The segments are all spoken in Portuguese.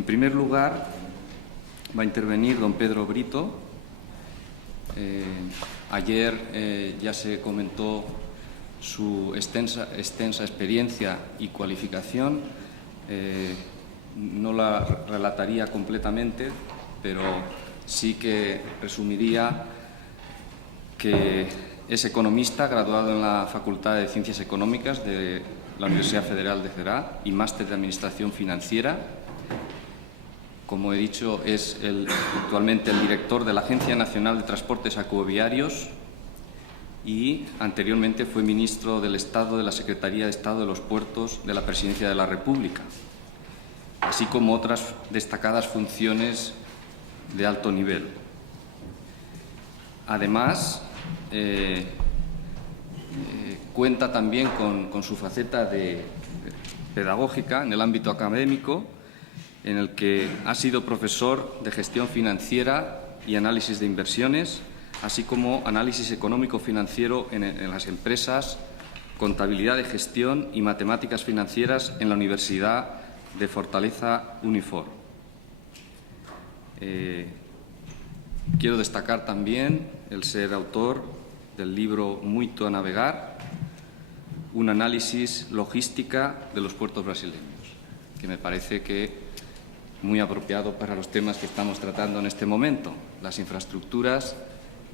En primer lugar, va a intervenir don Pedro Brito. Ayer ya se comentó su extensa experiencia y cualificación. No la relataría completamente, pero sí que resumiría que es economista, graduado en la Facultad de Ciencias Económicas de la Universidad Federal de Ceará y máster de Administración Financiera. Como he dicho, es actualmente el director de la Agencia Nacional de Transportes Acuoviarios y anteriormente fue ministro del Estado de la Secretaría de Estado de los Puertos de la Presidencia de la República, así como otras destacadas funciones de alto nivel. Además, cuenta también con su faceta pedagógica en el ámbito académico, en el que ha sido profesor de gestión financiera y análisis de inversiones, así como análisis económico-financiero en las empresas, contabilidad de gestión y matemáticas financieras en la Universidad de Fortaleza Unifor. Quiero destacar también el ser autor del libro Muito a Navegar, un análisis logística de los puertos brasileños, que me parece que muy apropiado para los temas que estamos tratando en este momento, las infraestructuras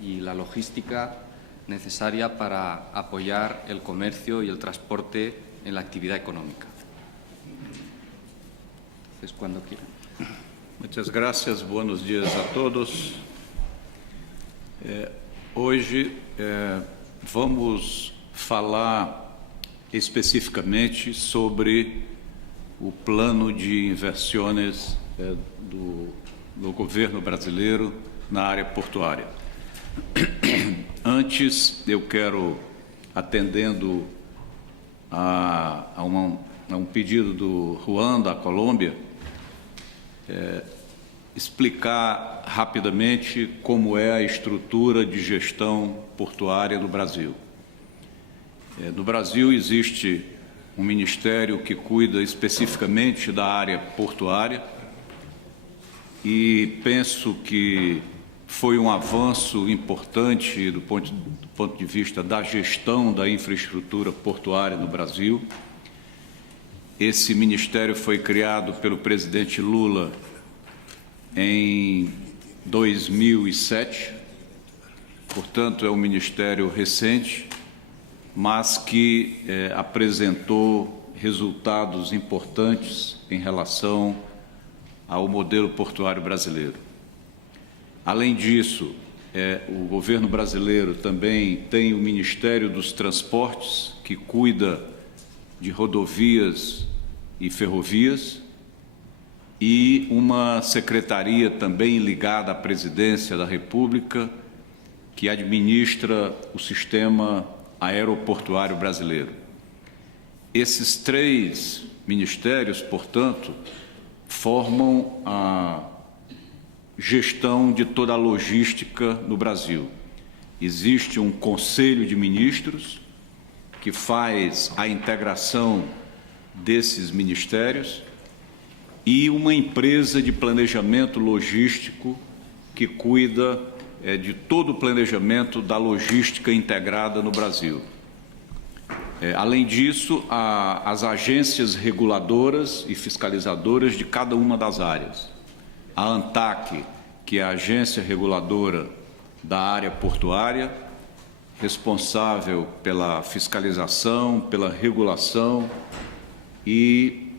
y la logística necesaria para apoyar el comercio y el transporte en la actividad económica. Entonces, cuando quieran. Muchas gracias, buenos días a todos. Hoje vamos falar especificamente sobre o plano de inversões do governo brasileiro na área portuária. Antes, eu quero, atendendo a um pedido do Juan, da Colômbia, explicar rapidamente como é a estrutura de gestão portuária no Brasil. No Brasil existe um ministério que cuida especificamente da área portuária e penso que foi um avanço importante do ponto de vista da gestão da infraestrutura portuária no Brasil. Esse ministério foi criado pelo presidente Lula em 2007, portanto é um ministério recente, mas que apresentou resultados importantes em relação ao modelo portuário brasileiro. Além disso, o governo brasileiro também tem o Ministério dos Transportes, que cuida de rodovias e ferrovias, e uma secretaria também ligada à Presidência da República, que administra o sistema aeroportuário brasileiro. Esses três ministérios, portanto, formam a gestão de toda a logística no Brasil. Existe um conselho de ministros que faz a integração desses ministérios e uma empresa de planejamento logístico que cuida de todo o planejamento da logística integrada no Brasil. Além disso, as agências reguladoras e fiscalizadoras de cada uma das áreas. A ANTAC, que é a agência reguladora da área portuária, responsável pela fiscalização, pela regulação e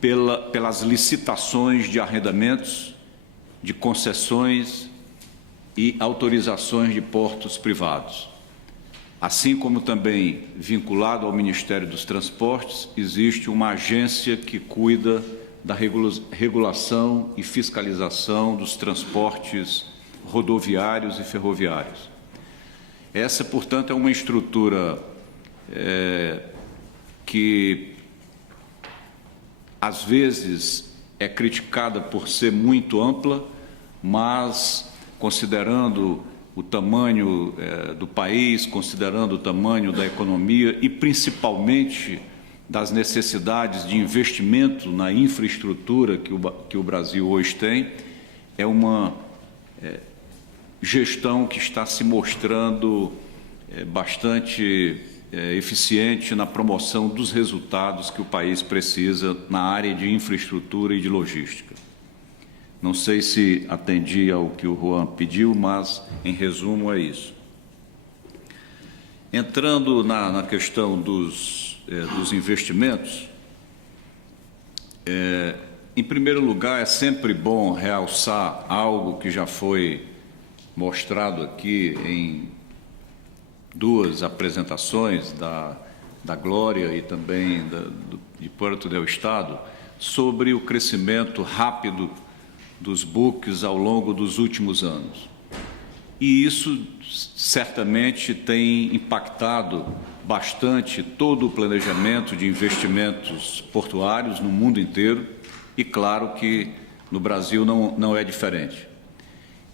pelas licitações de arrendamentos, de concessões e autorizações de portos privados. Assim como também, vinculado ao Ministério dos Transportes, existe uma agência que cuida da regulação e fiscalização dos transportes rodoviários e ferroviários. Essa, portanto, é uma estrutura que, às vezes, é criticada por ser muito ampla, mas, considerando o tamanho do país, considerando o tamanho da economia e, principalmente, das necessidades de investimento na infraestrutura que o Brasil hoje tem, é uma gestão que está se mostrando bastante eficiente na promoção dos resultados que o país precisa na área de infraestrutura e de logística. Não sei se atendi ao que o Juan pediu, mas, em resumo, é isso. Entrando na questão dos investimentos, em primeiro lugar, é sempre bom realçar algo que já foi mostrado aqui em duas apresentações da Glória e também de Puerto del Estado, sobre o crescimento rápido dos buques ao longo dos últimos anos. E isso certamente tem impactado bastante todo o planejamento de investimentos portuários no mundo inteiro e, claro, que no Brasil não é diferente.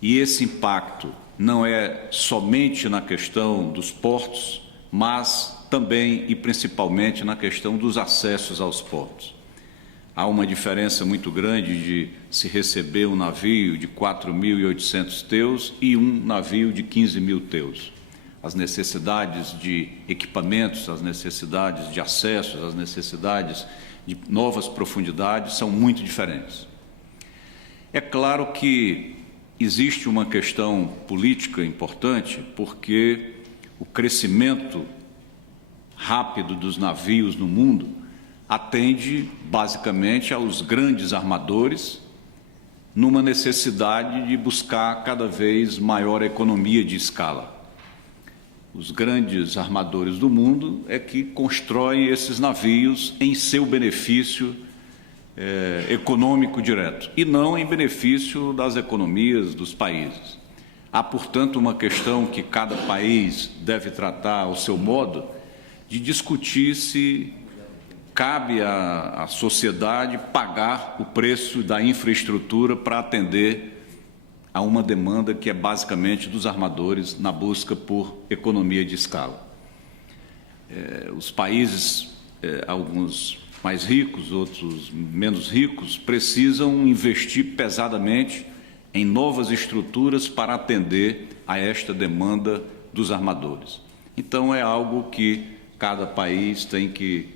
E esse impacto não é somente na questão dos portos, mas também e principalmente na questão dos acessos aos portos. Há uma diferença muito grande de se receber um navio de 4.800 teus e um navio de 15.000 teus. As necessidades de equipamentos, as necessidades de acessos, as necessidades de novas profundidades são muito diferentes. É claro que existe uma questão política importante, porque o crescimento rápido dos navios no mundo atende basicamente aos grandes armadores numa necessidade de buscar cada vez maior economia de escala. Os grandes armadores do mundo é que constroem esses navios em seu benefício econômico direto e não em benefício das economias dos países. Há, portanto, uma questão que cada país deve tratar ao seu modo de discutir se cabe à sociedade pagar o preço da infraestrutura para atender a uma demanda que é basicamente dos armadores na busca por economia de escala. Os países, alguns mais ricos, outros menos ricos, precisam investir pesadamente em novas estruturas para atender a esta demanda dos armadores. Então, é algo que cada país tem que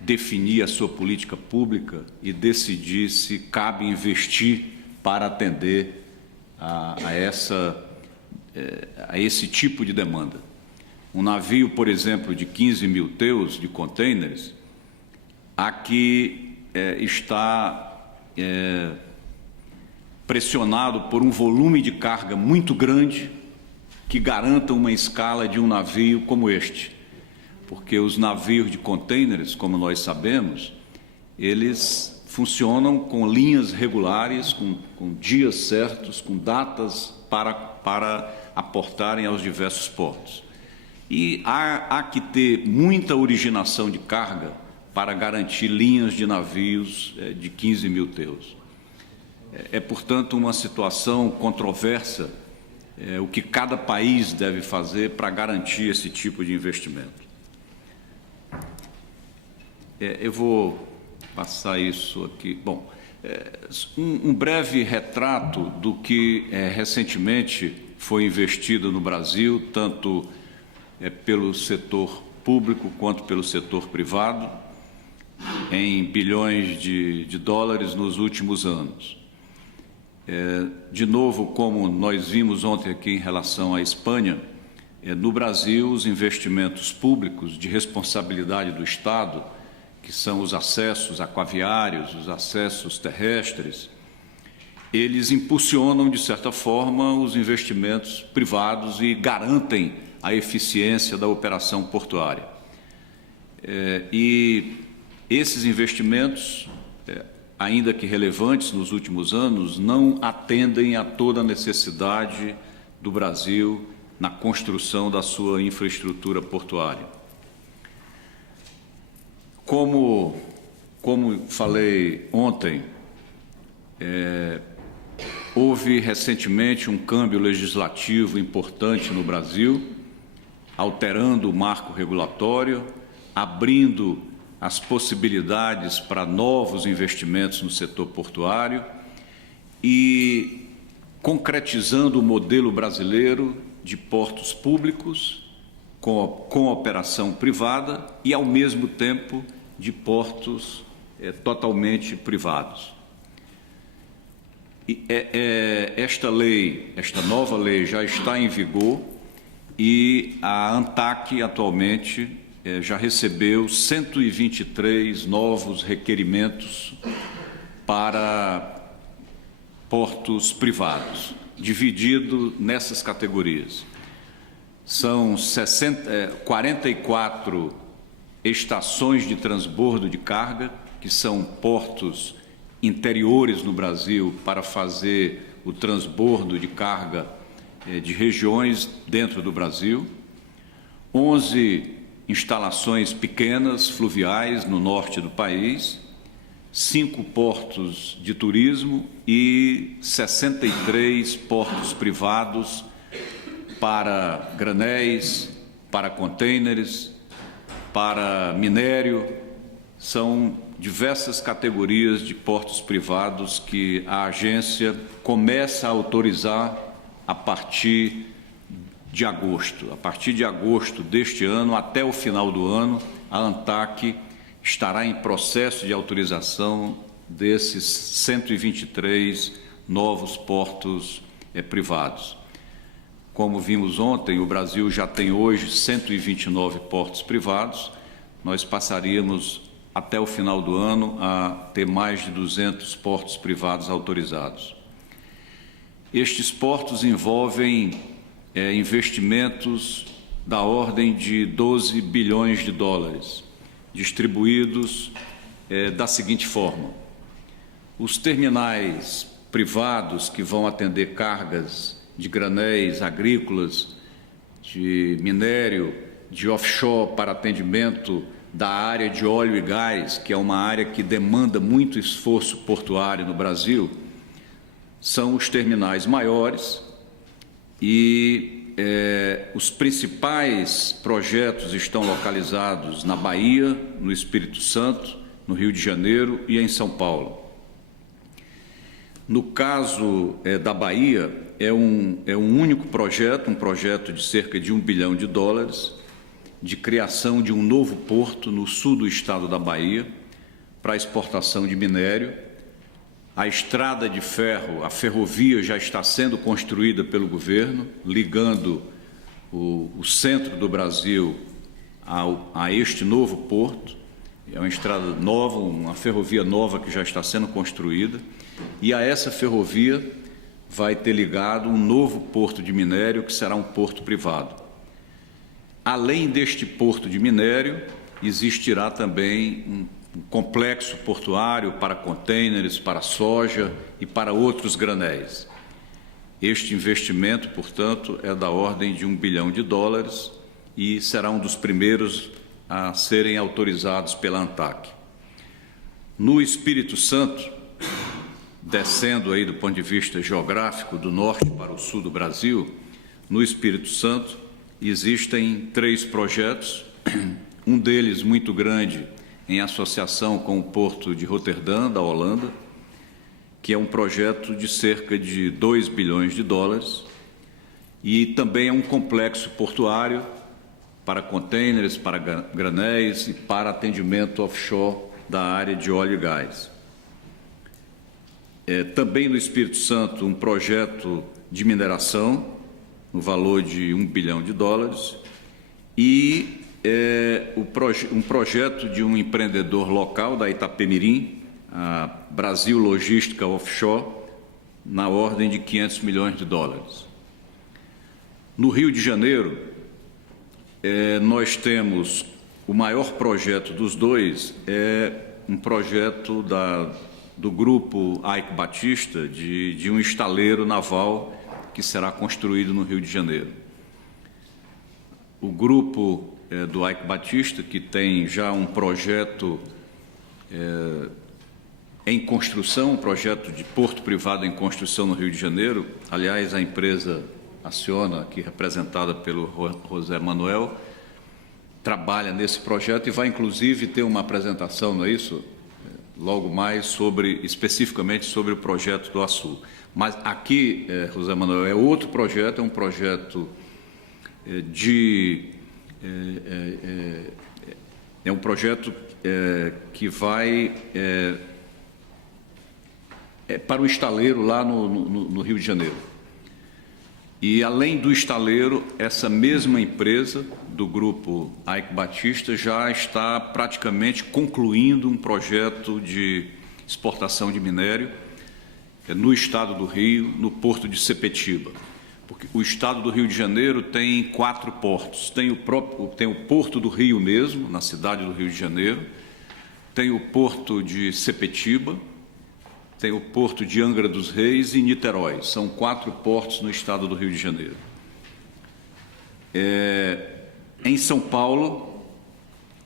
definir a sua política pública e decidir se cabe investir para atender a esse tipo de demanda. Um navio, por exemplo, de 15.000 teus de contêineres, aqui está pressionado por um volume de carga muito grande que garanta uma escala de um navio como este. Porque os navios de contêineres, como nós sabemos, eles funcionam com linhas regulares, com dias certos, com datas para aportarem aos diversos portos. E há que ter muita originação de carga para garantir linhas de navios de 15.000 teus. Portanto, uma situação controversa, o que cada país deve fazer para garantir esse tipo de investimento. Eu vou passar isso aqui. Bom, um breve retrato do que recentemente foi investido no Brasil, tanto pelo setor público quanto pelo setor privado, em bilhões de dólares nos últimos anos. De novo, como nós vimos ontem aqui em relação à Espanha, no Brasil, os investimentos públicos de responsabilidade do Estado, que são os acessos aquaviários, os acessos terrestres, eles impulsionam, de certa forma, os investimentos privados e garantem a eficiência da operação portuária. E esses investimentos, ainda que relevantes nos últimos anos, não atendem a toda a necessidade do Brasil na construção da sua infraestrutura portuária. Como falei ontem, houve recentemente um câmbio legislativo importante no Brasil, alterando o marco regulatório, abrindo as possibilidades para novos investimentos no setor portuário e concretizando o modelo brasileiro de portos públicos com operação privada e, ao mesmo tempo, de portos totalmente privados. Esta nova lei já está em vigor e a ANTAQ atualmente já recebeu 123 novos requerimentos para portos privados, dividido nessas categorias. São 44 estações de transbordo de carga, que são portos interiores no Brasil para fazer o transbordo de carga de regiões dentro do Brasil, 11 instalações pequenas fluviais no norte do país, 5 portos de turismo e 63 portos privados para granéis, para contêineres, para minério. São diversas categorias de portos privados que a agência começa a autorizar a partir de agosto. A partir de agosto deste ano, até o final do ano, a ANTAQ estará em processo de autorização desses 123 novos portos privados. Como vimos ontem, o Brasil já tem hoje 129 portos privados. Nós passaríamos, até o final do ano, a ter mais de 200 portos privados autorizados. Estes portos envolvem investimentos da ordem de 12 bilhões de dólares, distribuídos da seguinte forma: os terminais privados que vão atender cargas de granéis agrícolas, de minério, de offshore para atendimento da área de óleo e gás, que é uma área que demanda muito esforço portuário no Brasil, são os terminais maiores e os principais projetos estão localizados na Bahia, no Espírito Santo, no Rio de Janeiro e em São Paulo. No caso da Bahia, é um único projeto, um projeto de cerca de 1 bilhão de dólares, de criação de um novo porto no sul do estado da Bahia, para exportação de minério. A estrada de ferro, a ferrovia já está sendo construída pelo governo, ligando o centro do Brasil a este novo porto. É uma estrada nova, uma ferrovia nova que já está sendo construída. E a essa ferrovia vai ter ligado um novo porto de minério, que será um porto privado. Além deste porto de minério, existirá também um complexo portuário para contêineres, para soja e para outros granéis. Este investimento, portanto, é da ordem de 1 bilhão de dólares e será um dos primeiros a serem autorizados pela ANTAQ. No Espírito Santo, descendo aí do ponto de vista geográfico, do norte para o sul do Brasil, no Espírito Santo existem 3 projetos, um deles muito grande em associação com o Porto de Roterdã, da Holanda, que é um projeto de cerca de 2 bilhões de dólares, e também é um complexo portuário para contêineres, para granéis e para atendimento offshore da área de óleo e gás. Também no Espírito Santo, um projeto de mineração, no valor de 1 bilhão de dólares, e um projeto de um empreendedor local da Itapemirim, a Brasil Logística Offshore, na ordem de 500 milhões de dólares. No Rio de Janeiro, nós temos o maior projeto dos dois, um projeto do grupo Eike Batista, de um estaleiro naval que será construído no Rio de Janeiro. O grupo do Eike Batista, que tem já um projeto em construção, um projeto de porto privado em construção no Rio de Janeiro. Aliás, a empresa Acciona, aqui representada pelo José Manuel, trabalha nesse projeto e vai, inclusive, ter uma apresentação, não é isso? Logo mais, especificamente sobre o projeto do Açu. Mas aqui, José Manuel, é outro projeto, é um projeto é um projeto que vai para o estaleiro lá no Rio de Janeiro. E, além do estaleiro, essa mesma empresa do grupo Eike Batista já está praticamente concluindo um projeto de exportação de minério no estado do Rio, no porto de Sepetiba. Porque o estado do Rio de Janeiro tem 4 portos. Tem o porto do Rio mesmo, na cidade do Rio de Janeiro, tem o porto de Sepetiba, tem o porto de Angra dos Reis e Niterói. São 4 portos no estado do Rio de Janeiro. Em São Paulo,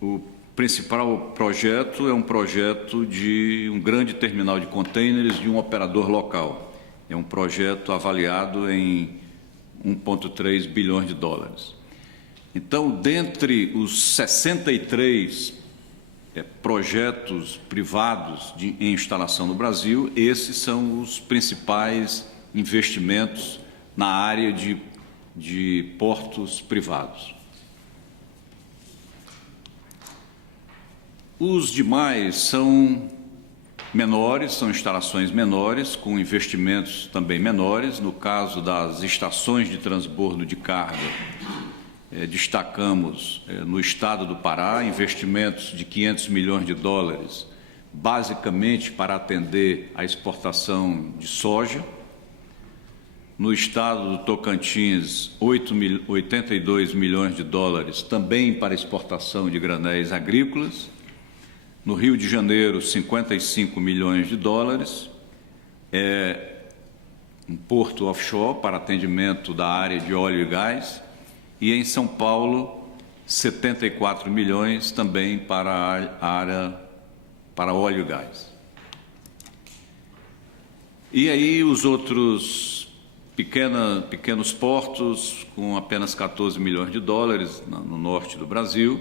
o principal projeto é um projeto de um grande terminal de contêineres de um operador local. É um projeto avaliado em 1,3 bilhões de dólares. Então, dentre os 63 projetos privados em instalação no Brasil, esses são os principais investimentos na área de portos privados. Os demais são menores, são instalações menores, com investimentos também menores. No caso das estações de transbordo de carga, destacamos no estado do Pará investimentos de 500 milhões de dólares, basicamente para atender a exportação de soja. No estado do Tocantins, 82 milhões de dólares, também para exportação de granéis agrícolas. No Rio de Janeiro, 55 milhões de dólares, um porto offshore para atendimento da área de óleo e gás. E em São Paulo, 74 milhões também para a área para óleo e gás. E aí os outros pequenos portos, com apenas 14 milhões de dólares no norte do Brasil.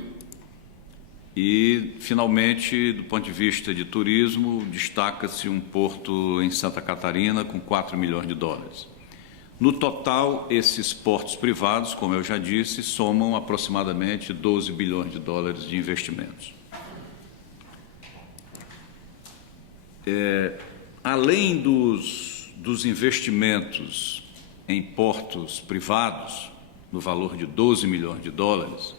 E, finalmente, do ponto de vista de turismo, destaca-se um porto em Santa Catarina com 4 milhões de dólares. No total, esses portos privados, como eu já disse, somam aproximadamente 12 bilhões de dólares de investimentos. Além dos investimentos em portos privados, no valor de 12 milhões de dólares,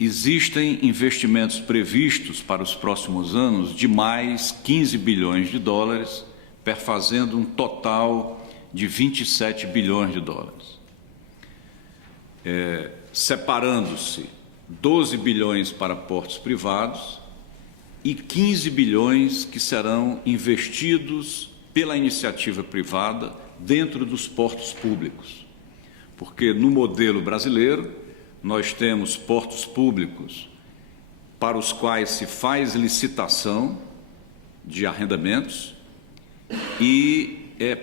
existem investimentos previstos para os próximos anos de mais 15 bilhões de dólares, perfazendo um total de 27 bilhões de dólares. Separando-se 12 bilhões para portos privados e 15 bilhões que serão investidos pela iniciativa privada dentro dos portos públicos. Porque no modelo brasileiro, nós temos portos públicos para os quais se faz licitação de arrendamentos e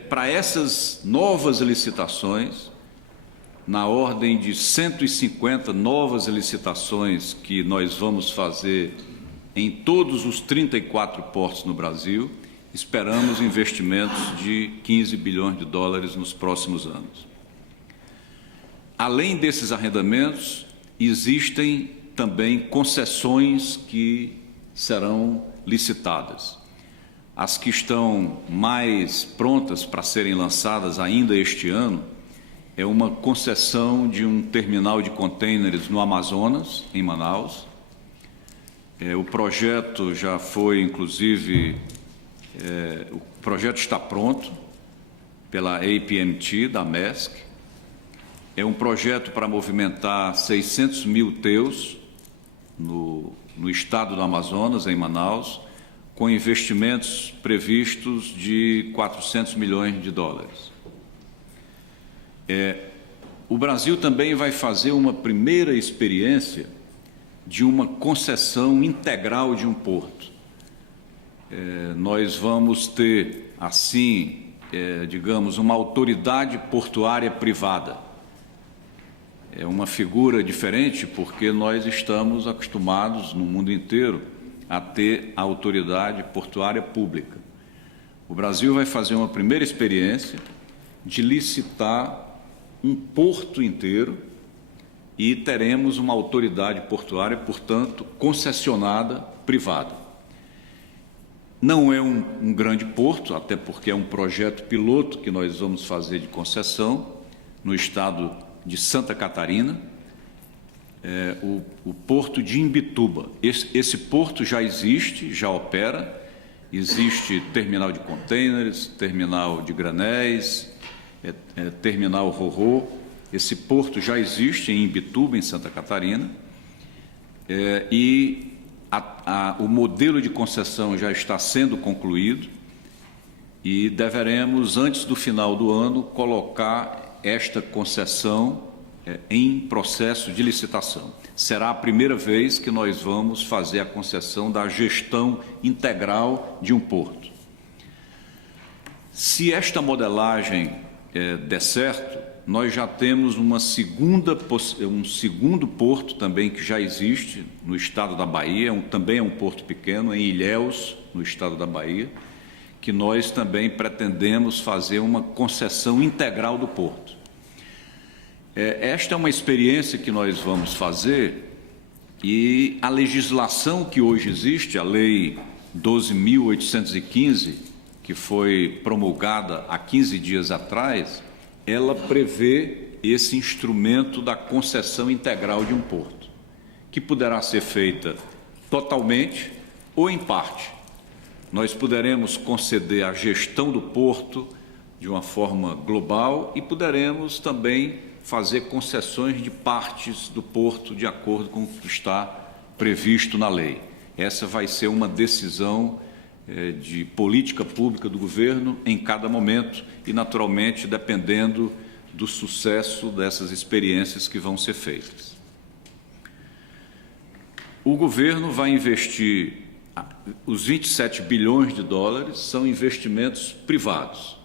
para essas novas licitações, na ordem de 150 novas licitações que nós vamos fazer em todos os 34 portos no Brasil, esperamos investimentos de 15 bilhões de dólares nos próximos anos. Além desses arrendamentos, existem também concessões que serão licitadas. As que estão mais prontas para serem lançadas ainda este ano é uma concessão de um terminal de contêineres no Amazonas, em Manaus. O projeto já foi, inclusive, o projeto está pronto pela APMT, da Maersk. É um projeto para movimentar 600 mil TEUs no estado do Amazonas, em Manaus, com investimentos previstos de 400 milhões de dólares. O Brasil também vai fazer uma primeira experiência de uma concessão integral de um porto. Nós vamos ter, assim, digamos, uma autoridade portuária privada. é uma figura diferente porque nós estamos acostumados no mundo inteiro a ter a autoridade portuária pública. O Brasil vai fazer uma primeira experiência de licitar um porto inteiro e teremos uma autoridade portuária, portanto, concessionada privada. Não é um grande porto, até porque é um projeto piloto que nós vamos fazer de concessão no estado de Santa Catarina, o porto de Imbituba. Esse porto já existe, já opera, existe terminal de contêineres, terminal de granéis, terminal ro-ro. Esse porto já existe em Imbituba, em Santa Catarina, e o modelo de concessão já está sendo concluído e deveremos, antes do final do ano, colocar esta concessão em processo de licitação. Será a primeira vez que nós vamos fazer a concessão da gestão integral de um porto. Se esta modelagem der certo, nós já temos um segundo porto também que já existe no estado da Bahia, também é um porto pequeno, em Ilhéus, no estado da Bahia, que nós também pretendemos fazer uma concessão integral do porto. Esta é uma experiência que nós vamos fazer e a legislação que hoje existe, a Lei 12.815, que foi promulgada há 15 dias atrás, ela prevê esse instrumento da concessão integral de um porto, que poderá ser feita totalmente ou em parte. Nós poderemos conceder a gestão do porto de uma forma global e poderemos também fazer concessões de partes do porto de acordo com o que está previsto na lei. Essa vai ser uma decisão de política pública do governo em cada momento e, naturalmente, dependendo do sucesso dessas experiências que vão ser feitas. O governo vai investir, os 27 bilhões de dólares são investimentos privados,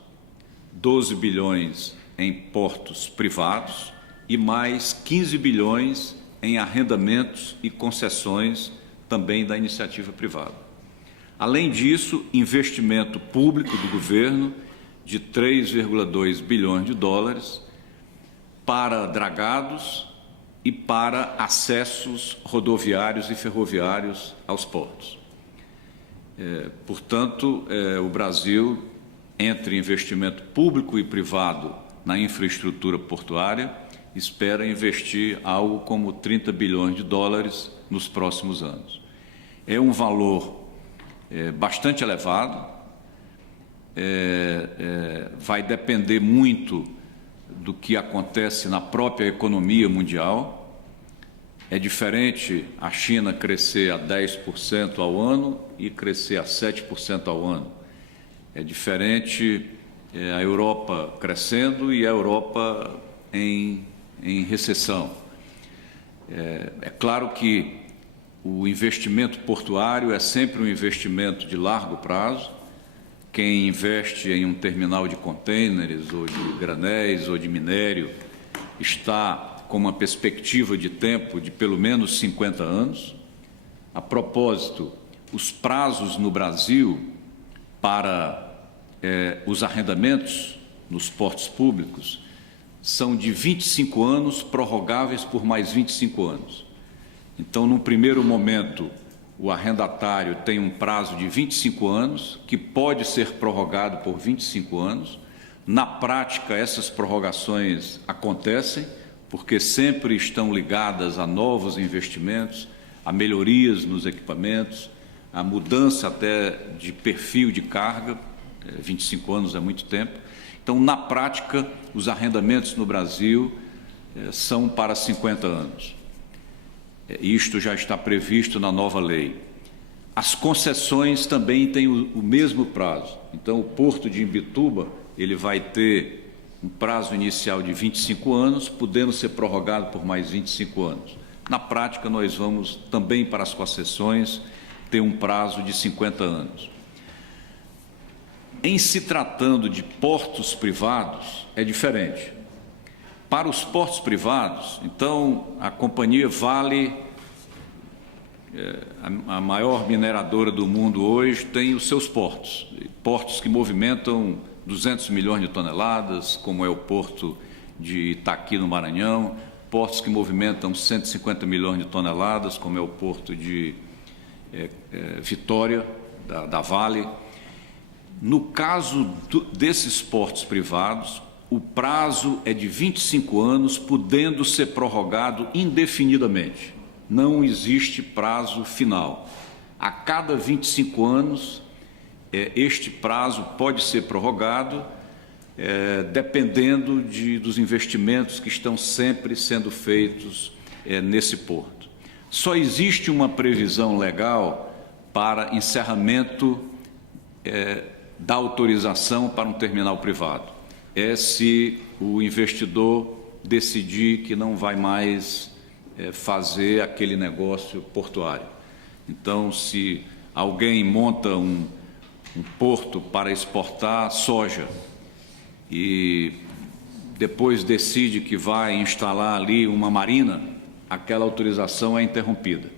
12 bilhões em portos privados e mais 15 bilhões em arrendamentos e concessões também da iniciativa privada. Além disso, investimento público do governo de 3,2 bilhões de dólares para dragados e para acessos rodoviários e ferroviários aos portos. Portanto, o Brasil, entre investimento público e privado na infraestrutura portuária, espera investir algo como 30 bilhões de dólares nos próximos anos. É um valor bastante elevado, vai depender muito do que acontece na própria economia mundial. É diferente a China crescer a 10% ao ano e crescer a 7% ao ano. É diferente a Europa crescendo e a Europa em recessão. É claro que o investimento portuário é sempre um investimento de largo prazo. Quem investe em um terminal de contêineres ou de granéis ou de minério está com uma perspectiva de tempo de pelo menos 50 anos. A propósito, os prazos no Brasil para os arrendamentos nos portos públicos são de 25 anos, prorrogáveis por mais 25 anos. Então, num primeiro momento, o arrendatário tem um prazo de 25 anos, que pode ser prorrogado por 25 anos. Na prática, essas prorrogações acontecem, porque sempre estão ligadas a novos investimentos, a melhorias nos equipamentos, a mudança até de perfil de carga. 25 anos é muito tempo. Então, na prática, os arrendamentos no Brasil são para 50 anos. Isto já está previsto na nova lei. As concessões também têm o mesmo prazo. Então, o Porto de Imbituba, ele vai ter um prazo inicial de 25 anos, podendo ser prorrogado por mais 25 anos. Na prática, nós vamos também para as concessões ter um prazo de 50 anos. Em se tratando de portos privados, é diferente. Para os portos privados, então, a companhia Vale, a maior mineradora do mundo hoje, tem os seus portos que movimentam 200 milhões de toneladas, como é o porto de Itaqui, no Maranhão, portos que movimentam 150 milhões de toneladas, como é o porto de Vitória, da Vale. No caso desses portos privados, o prazo é de 25 anos, podendo ser prorrogado indefinidamente. Não existe prazo final. A cada 25 anos, este prazo pode ser prorrogado, dependendo dos investimentos que estão sempre sendo feitos nesse porto. Só existe uma previsão legal para encerramento da autorização para um terminal privado. Se o investidor decidir que não vai mais fazer aquele negócio portuário. Então, se alguém monta um porto para exportar soja e depois decide que vai instalar ali uma marina, aquela autorização é interrompida.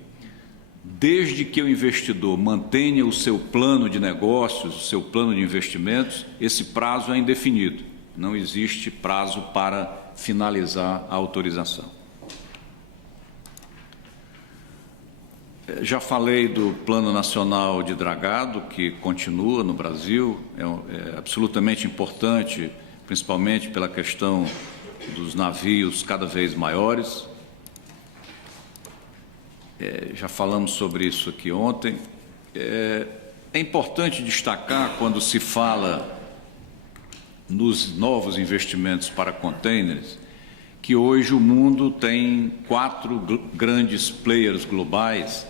Desde que o investidor mantenha o seu plano de negócios, o seu plano de investimentos, esse prazo é indefinido. Não existe prazo para finalizar a autorização. Já falei do Plano Nacional de Dragado, que continua no Brasil, é absolutamente importante, principalmente pela questão dos navios cada vez maiores. Já falamos sobre isso aqui ontem. É importante destacar, quando se fala nos novos investimentos para contêineres, que hoje o mundo tem 4 grandes players globais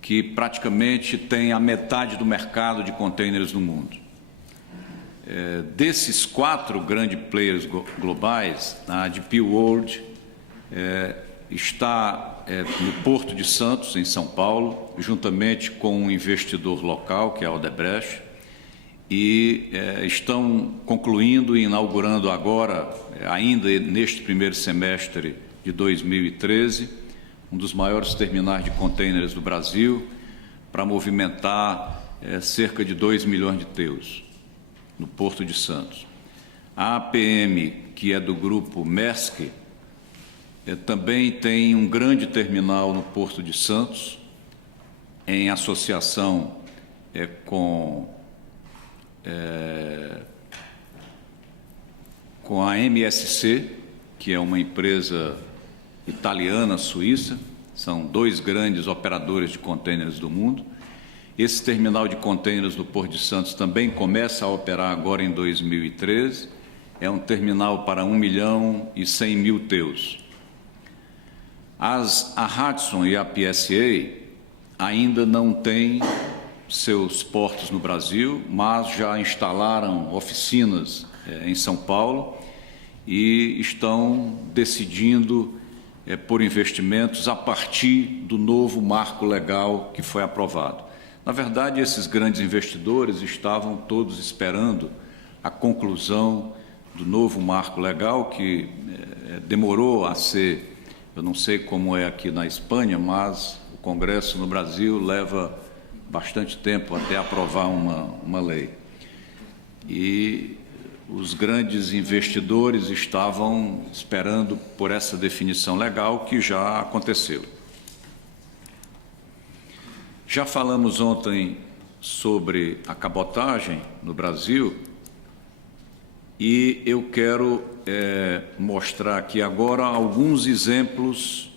que praticamente têm a metade do mercado de contêineres no mundo. Desses 4 grandes players globais, a DP World está no Porto de Santos, em São Paulo, juntamente com um investidor local, que é a Odebrecht, e estão concluindo e inaugurando agora, ainda neste primeiro semestre de 2013, um dos maiores terminais de contêineres do Brasil, para movimentar cerca de 2 milhões de TEUs no Porto de Santos. A APM, que é do grupo Maersk, também tem um grande terminal no Porto de Santos, em associação com a MSC, que é uma empresa italiana, suíça, são 2 grandes operadores de contêineres do mundo. Esse terminal de contêineres do Porto de Santos também começa a operar agora em 2013. É um terminal para 1.100.000 TEUs. A Hudson e a PSA ainda não têm seus portos no Brasil, mas já instalaram oficinas em São Paulo e estão decidindo por investimentos a partir do novo marco legal que foi aprovado. Na verdade, esses grandes investidores estavam todos esperando a conclusão do novo marco legal, que demorou a ser, eu não sei como é aqui na Espanha, mas o Congresso no Brasil leva bastante tempo até aprovar uma lei. E os grandes investidores estavam esperando por essa definição legal, que já aconteceu. Já falamos ontem sobre a cabotagem no Brasil e eu quero mostrar aqui agora alguns exemplos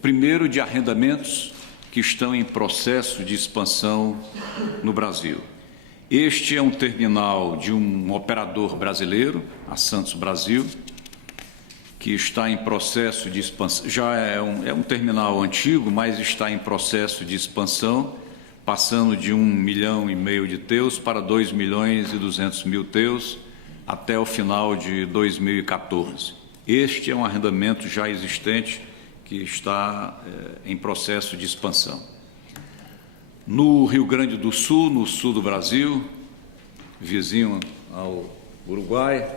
primeiro, de arrendamentos que estão em processo de expansão no Brasil. Este é um terminal de um operador brasileiro, a Santos Brasil, que está em processo de expansão. Já é um terminal antigo, mas está em processo de expansão, passando de 1,5 milhão de TEUs para 2.200.000 TEUs até o final de 2014. Este é um arrendamento já existente que está em processo de expansão. No Rio Grande do Sul, no sul do Brasil, vizinho ao Uruguai,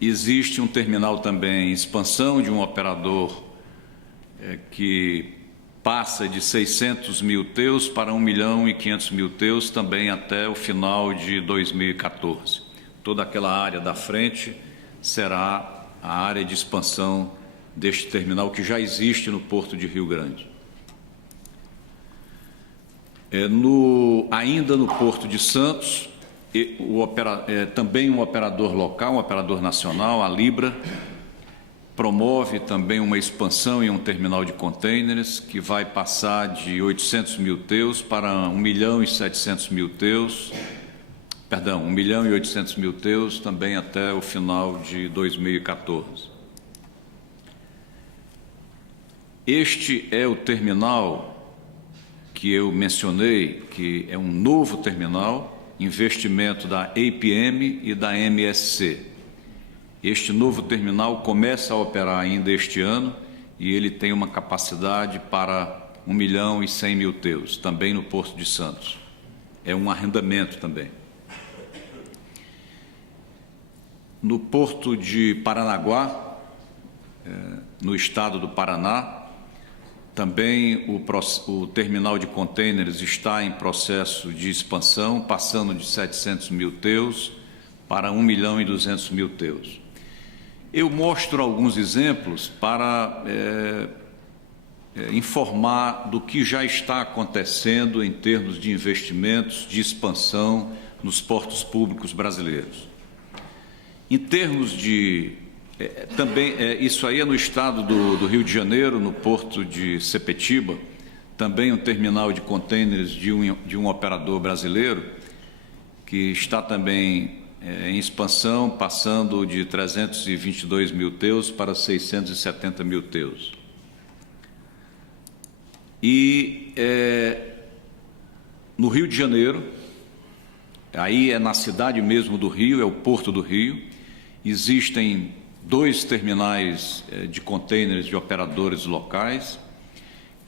Existe um terminal também em expansão de um operador que passa de 600 mil TEUs para 1.500.000 TEUs também até o final de 2014. Toda aquela área da frente será a área de expansão deste terminal que já existe no Porto de Rio Grande. Ainda no Porto de Santos, também um operador local, um operador nacional, a Libra, promove também uma expansão em um terminal de contêineres que vai passar de 800 mil TEUs para 1.700.000 TEUs, perdão, 1.800.000 TEUs também até o final de 2014. Este é o terminal que eu mencionei, que é um novo terminal, investimento da APM e da MSC. Este novo terminal começa a operar ainda este ano e ele tem uma capacidade para 1.100.000 TEUs, também no Porto de Santos. É um arrendamento também. No Porto de Paranaguá, no estado do Paraná, também o terminal de contêineres está em processo de expansão, passando de 700 mil TEUs para 1.200.000 TEUs. Eu mostro alguns exemplos para informar do que já está acontecendo em termos de investimentos, de expansão nos portos públicos brasileiros. Em termos de... isso aí é no estado do Rio de Janeiro, no porto de Sepetiba, também um terminal de contêineres de um operador brasileiro, que está também em expansão, passando de 322 mil TEUs para 670 mil TEUs. E no Rio de Janeiro, aí é na cidade mesmo do Rio, é o Porto do Rio, existem 2 terminais de contêineres de operadores locais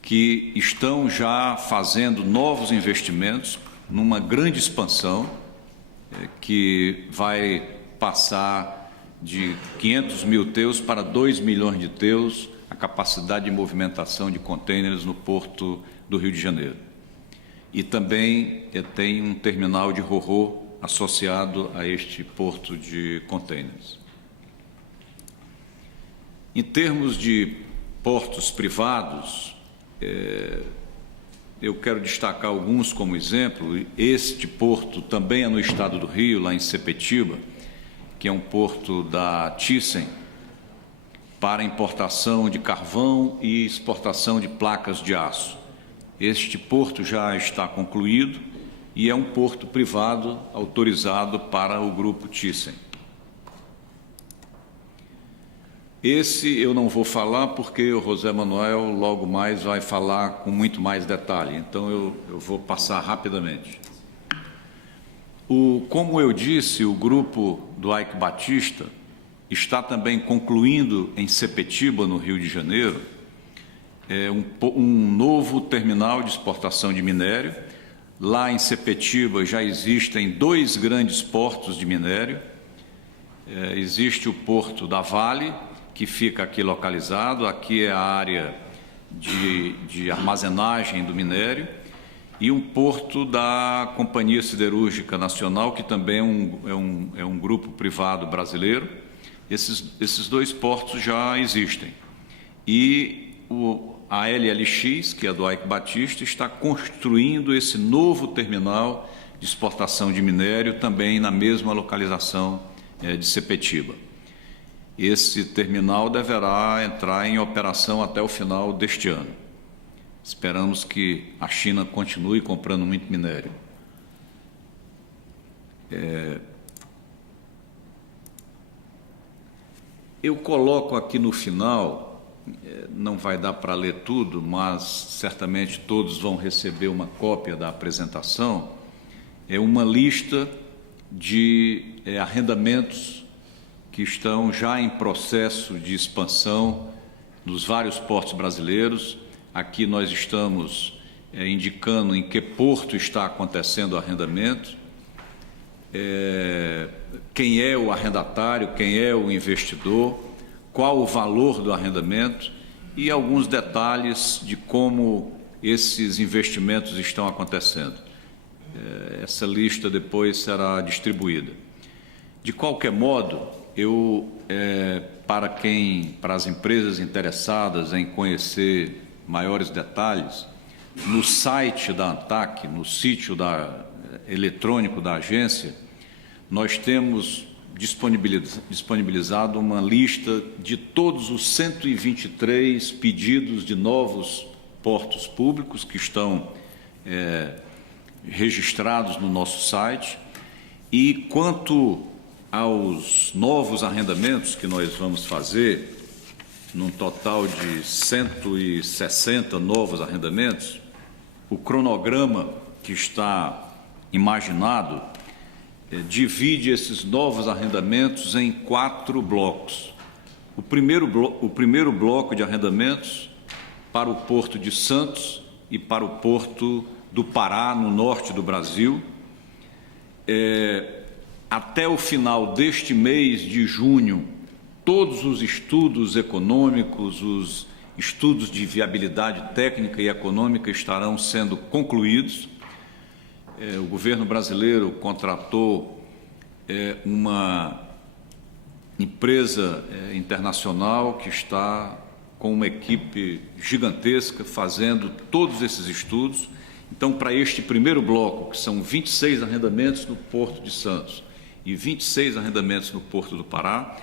que estão já fazendo novos investimentos numa grande expansão que vai passar de 500 mil TEUs para 2 milhões de TEUs a capacidade de movimentação de contêineres no Porto do Rio de Janeiro. E também tem um terminal de ro-ro associado a este porto de contêineres. Em termos de portos privados, eu quero destacar alguns como exemplo. Este porto também é no estado do Rio, lá em Sepetiba, que é um porto da Thyssen para importação de carvão e exportação de placas de aço. Este porto já está concluído e é um porto privado autorizado para o grupo Thyssen. Esse eu não vou falar porque o José Manuel logo mais vai falar com muito mais detalhe, então eu vou passar rapidamente. Como eu disse, o grupo do Eike Batista está também concluindo em Sepetiba, no Rio de Janeiro, um novo terminal de exportação de minério. Lá em Sepetiba já existem 2 grandes portos de minério. Existe o porto da Vale, que fica aqui localizado, aqui é a área de armazenagem do minério, e um porto da Companhia Siderúrgica Nacional, que também é um grupo privado brasileiro. Esses 2 portos já existem. E a LLX, que é do Eike Batista, está construindo esse novo terminal de exportação de minério, também na mesma localização de Sepetiba. Esse terminal deverá entrar em operação até o final deste ano. Esperamos que a China continue comprando muito minério. Eu coloco aqui no final, não vai dar para ler tudo, mas certamente todos vão receber uma cópia da apresentação, uma lista de arrendamentos que estão já em processo de expansão nos vários portos brasileiros. Aqui nós estamos indicando em que porto está acontecendo o arrendamento. quem é o arrendatário, quem é o investidor, qual o valor do arrendamento e alguns detalhes de como esses investimentos estão acontecendo. Essa lista depois será distribuída. De qualquer modo, para as empresas interessadas em conhecer maiores detalhes, no site da ANTAC, no sítio eletrônico da agência, nós temos disponibilizado uma lista de todos os 123 pedidos de novos portos públicos que estão registrados no nosso site. E quanto aos novos arrendamentos que nós vamos fazer, num total de 160 novos arrendamentos, o cronograma que está imaginado divide esses novos arrendamentos em 4 blocos. O primeiro bloco de arrendamentos para o Porto de Santos e para o Porto do Pará, no norte do Brasil. Até o final deste mês de junho, todos os estudos econômicos, os estudos de viabilidade técnica e econômica estarão sendo concluídos. O governo brasileiro contratou uma empresa internacional que está com uma equipe gigantesca fazendo todos esses estudos. Então, para este primeiro bloco, que são 26 arrendamentos no Porto de Santos e 26 arrendamentos no Porto do Pará,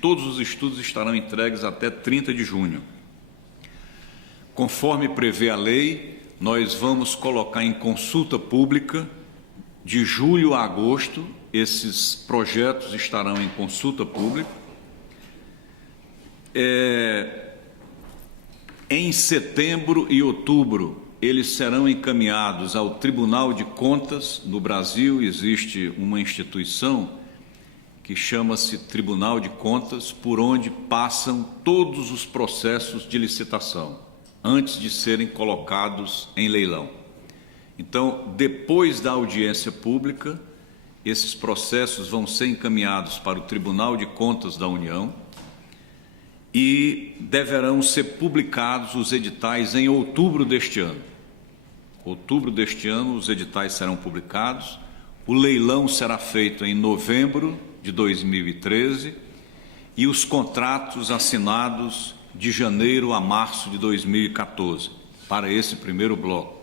todos os estudos estarão entregues até 30 de junho. Conforme prevê a lei, nós vamos colocar em consulta pública de julho a agosto. Esses projetos estarão em consulta pública. Em setembro e outubro, eles serão encaminhados ao Tribunal de Contas. No Brasil existe uma instituição que chama-se Tribunal de Contas, por onde passam todos os processos de licitação, antes de serem colocados em leilão. Então, depois da audiência pública, esses processos vão ser encaminhados para o Tribunal de Contas da União e deverão ser publicados os editais em outubro deste ano. Outubro deste ano, os editais serão publicados, o leilão será feito em novembro de 2013 e os contratos assinados de janeiro a março de 2014, para esse primeiro bloco.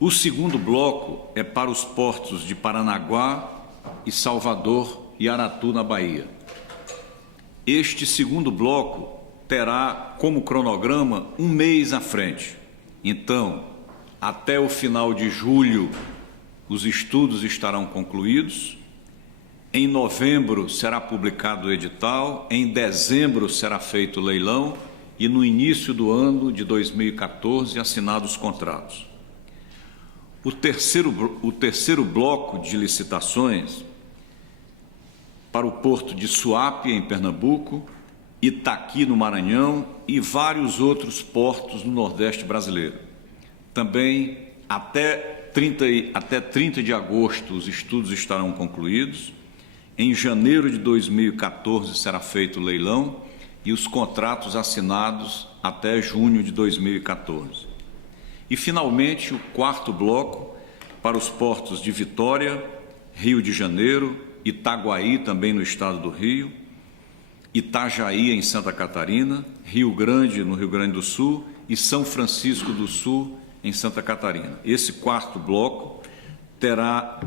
O segundo bloco é para os portos de Paranaguá e Salvador e Aratu, na Bahia. Este segundo bloco terá como cronograma um mês à frente. Então, até o final de julho, os estudos estarão concluídos. Em novembro será publicado o edital, em dezembro será feito o leilão e no início do ano de 2014 assinados os contratos. O terceiro bloco de licitações para o Porto de Suape, em Pernambuco, Itaqui, no Maranhão, e vários outros portos no Nordeste brasileiro. Também, até 30 de agosto, os estudos estarão concluídos. Em janeiro de 2014 será feito o leilão e os contratos assinados até junho de 2014. E, finalmente, o quarto bloco para os portos de Vitória, Rio de Janeiro, Itaguaí, também no estado do Rio, Itajaí, em Santa Catarina, Rio Grande, no Rio Grande do Sul, e São Francisco do Sul, em Santa Catarina. Esse quarto bloco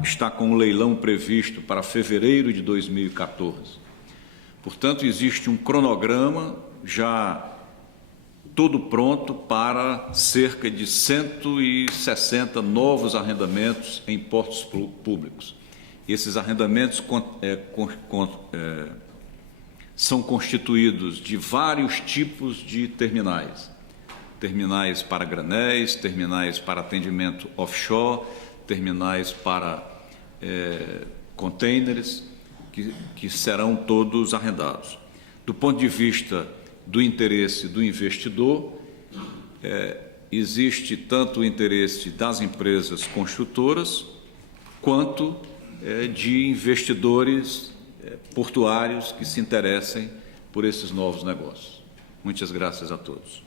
está com o leilão previsto para fevereiro de 2014. Portanto, existe um cronograma já todo pronto para cerca de 160 novos arrendamentos em portos públicos. Esses arrendamentos são constituídos de vários tipos de terminais. Terminais para granéis, terminais para atendimento offshore, terminais para containers, que serão todos arrendados. Do ponto de vista do interesse do investidor, existe tanto o interesse das empresas construtoras, quanto de investidores portuários que se interessem por esses novos negócios. Muitas graças a todos.